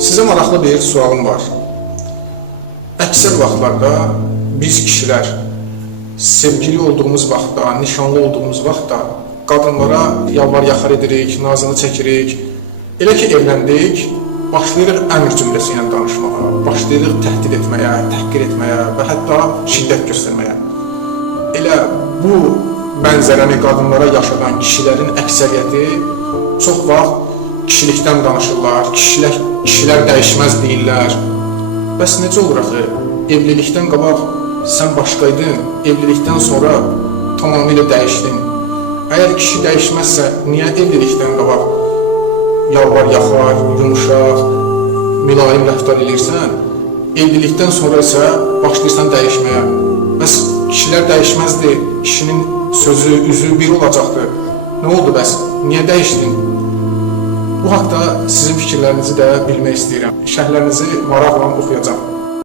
Sizə maraqlı bir sualım var. Əksər vaxtlarda biz kişilər sevgili olduğumuz vaxtda, nişanlı olduğumuz vaxtda qadınlara yalvar-yaxar edirik, nazını çəkirik. Elə ki evləndik, başlayırıq əmr cümləsi ilə danışmağa, başlayırıq təhdid etməyə, təhqir etməyə və hətta şiddət göstərməyə. Elə bu mənzərəni qadınlara yaşadan kişilərin əksəriyyəti çox vaxt kişilikdən danışırlar, kişilər dəyişməz deyirlər. Bəs necə olur axı? Evlilikdən qabaq sən başqaydın, evlilikdən sonra tamamilə dəyişdin. Əgər kişi dəyişməzsə, niyə evlilikdən qabaq yalvar-yaxar, yumuşaq, mülayim rəftar edirsən? Evlilikdən sonra isə başlayırsan dəyişməyə. Bəs kişilər dəyişməzdi, kişinin sözü, üzü bir olacaqdı. Nə oldu bəs? Niyə dəyişdin? Bu haqda sizin fikirlərinizi də bilmək istəyirəm. Şərhlərinizi maraqla oxuyacağım.